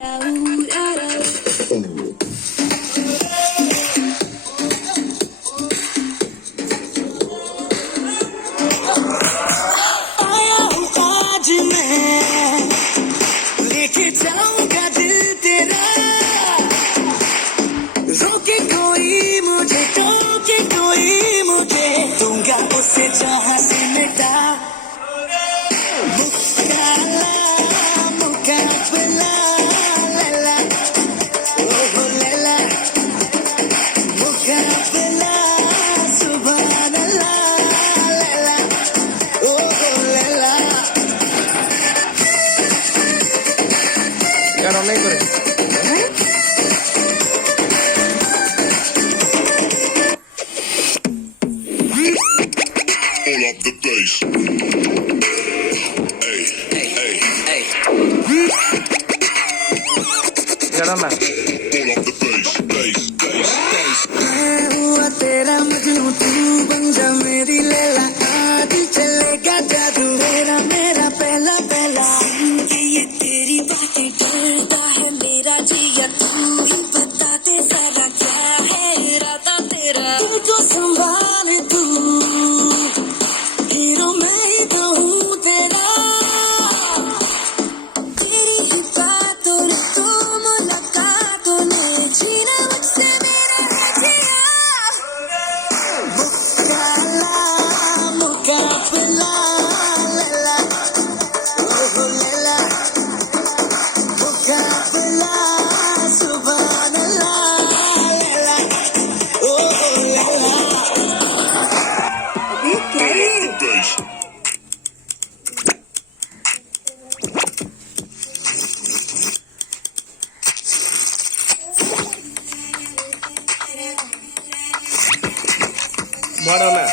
आज मैं लेके जाऊंगा दिल तेरा, रोके कोई मुझे, टोके कोई मुझे, दूंगा उसे जहां से मिटा। मुकाबला मुकाबला लैला, ओहो लैला, मुकाबला सुभान अल्लाह लैला, ओहो लैला। গান অনলাইন করে Pull up the bass. Hey, hey, hey. গান না Pull up the bass, bass, bass, bass. मैं हुआ तेरा मजनू, तू बन जा मेरी लैला, आज चलेगा जादू मेरा मेरा पहला पहला। कि ये तेरी बातें करता है मेरा जिया, तू ही बता दे सारा क्या है इरादा तेरा। तुझको संभाले तू, हीरो मैं ही तो हूँ तेरा। तेरी ही बातों ने, तो मुलाकातों ने छीना मुझसे मेरा जिया। मुकाबला मुकाबला लैला, ओहो लैला, मुकाबला सुभान अल्लाह लैला, ओहो Laila. Pull up the bass. বড় না